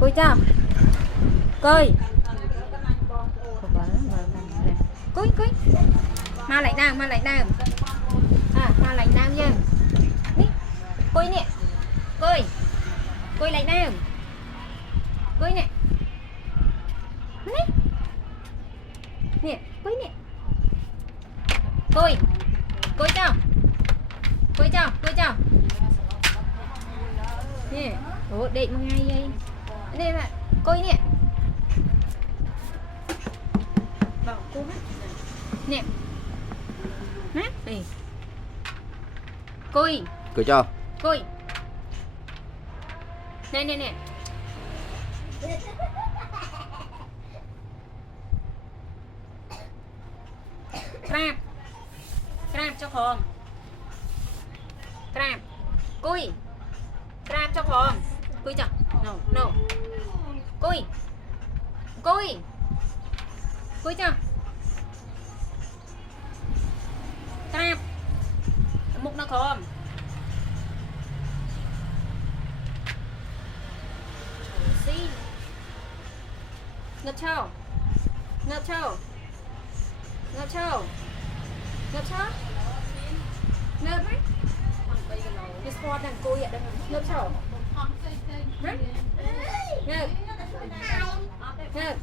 Cùi cho. Cùi. Cùi cùi. Mà lại đam, mà lại đam. À, mà lại đam nha. Ní. Cùi nè. Cùi. Cùi lại đam. Cùi nè. Ní. Nè, cùi nè. Cùi. Cùi cho. Cùi cho, cùi cho. Nè. Ủa, định một ngày vậy. Đây là cùi nè. Bỏ cô mắt. Nè. Mắt đi. Cùi. Cùi cho. Cùi. Nè nè nè. Crab. Crab cho khom. Crab. Cùi. Crab cho khom. Cùi cho. No, no. Cùi. Cùi. Cùi cho. Crab. Mục nó khom. See. Ngập trâu. Ngập trâu. Ngập trâu. Ngập trâu. Ngập ấy. Cái spot đang cùi vậy. Ngập trâu. Ngập. Ngập. Ngập.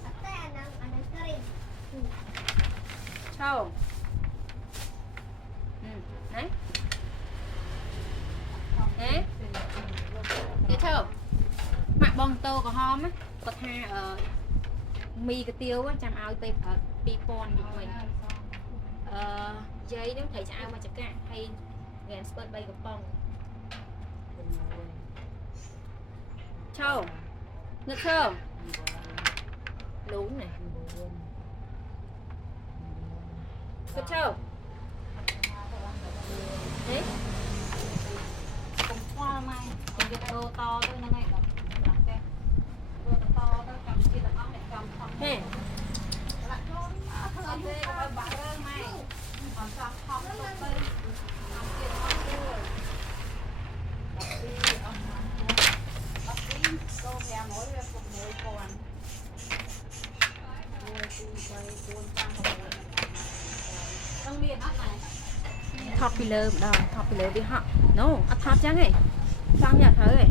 Trâu. Đấy. Đấy. Cái trâu. Mặc bông tô có hom á, có tha mì cái tiêu á, chăm ao tây pi pon mình dây nếu thầy ao mà chặt cả hay ngàn spot bay của bông trâu ngực trâu đúng này ngực trâu đấy cùng hoa mai cùng cái đồ to thôi này nè thọt phi lơ đó thọt phi lơ đi họ no thọt chắc này xong nhà thử này